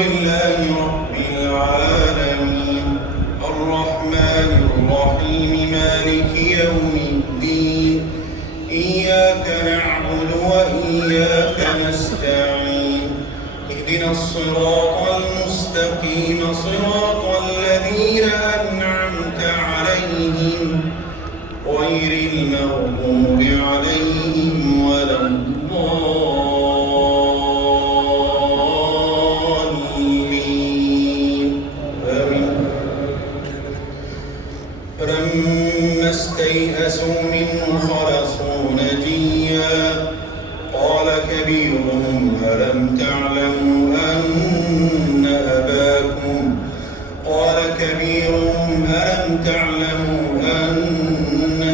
لله رب العالمين الرحمن الرحيم مالك يوم الدين إياك نعبد وإياك نستعين اهدنا الصراط المستقيم صراط الذين أنعمت عليهم غير المغضوب عليهم ولا الضالين آمين. فلما استيئسوا منه خلصوا نجيا قال كبيرهم ألم تعلموا أن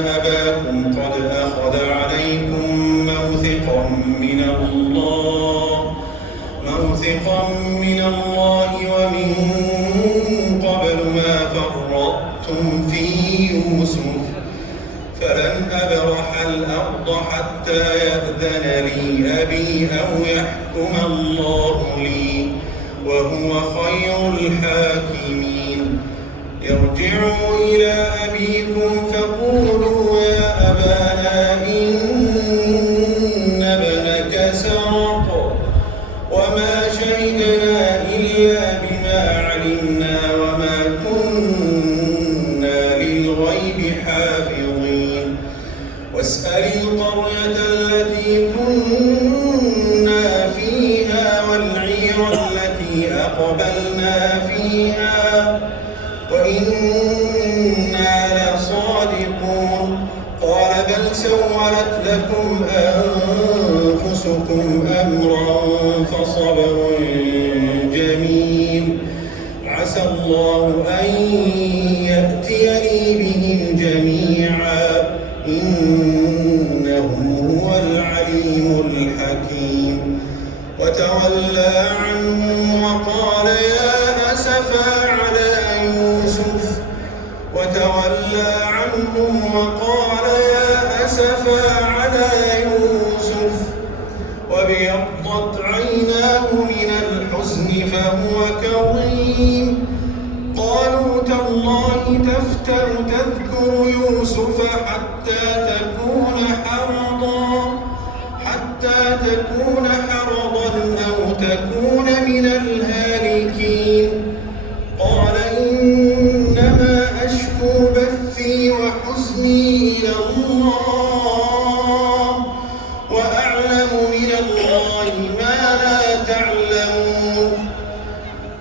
أباكم قد أخذ عليكم موثقا من الله ومن قبل ما فرطتم في يوسف فلن أبرح الأرض حتى يأذن لي أبي أو يحكم الله لي وهو خير الحاكمين. ارجعوا إلى أبيكم فقولوا يا أبانا إن ابنك سرق وما شهدنا إلا بما علمنا وما كنا للغيب حافظين واسأل القرية التي كنا فيها والعير التي أقبلنا فيها وإنا لصادقون. قال بل سولت لكم أنفسكم أمرا فصبر جميل عسى الله أن يأتيني بهم جميعا إنه هو العليم الحكيم. وتولى عنهم وقال يا أسفا على يوسف وابيضت عيناه من الحزن فهو كظيم. قالوا تالله تفتر تذكر يوسف حتى تكون حرضا أو تكون من الهالكين. قال إنما أشكو بثي وحزني إلى الله وأعلم من الله ما لا تعلمون.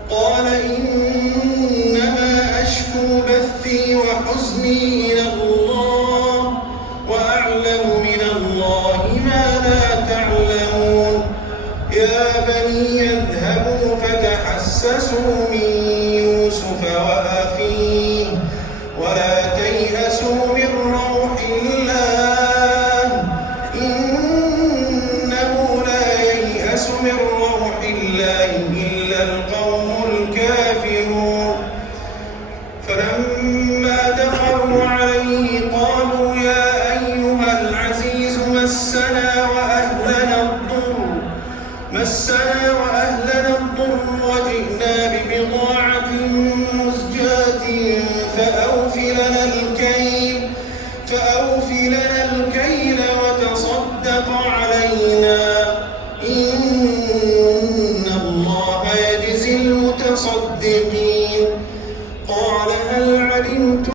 قال إنما أشكو بثي وحزني إلى الله وأعلم من الله ما لا تعلمون. يا بني اذهبوا فتحسسوا من يوسف وأخيه ولا تيأسوا من روح الله إنه لا ييأس من روح الله إلا القوم الكافرون. فلما دخلوا عليه قالوا يا أيها العزيز مسنا وأهلنا الضر وجئنا ببضاعة مزجاة فأوف لنا الكيل وتصدق علينا إن الله يجزي المتصدقين. قال هل علمتم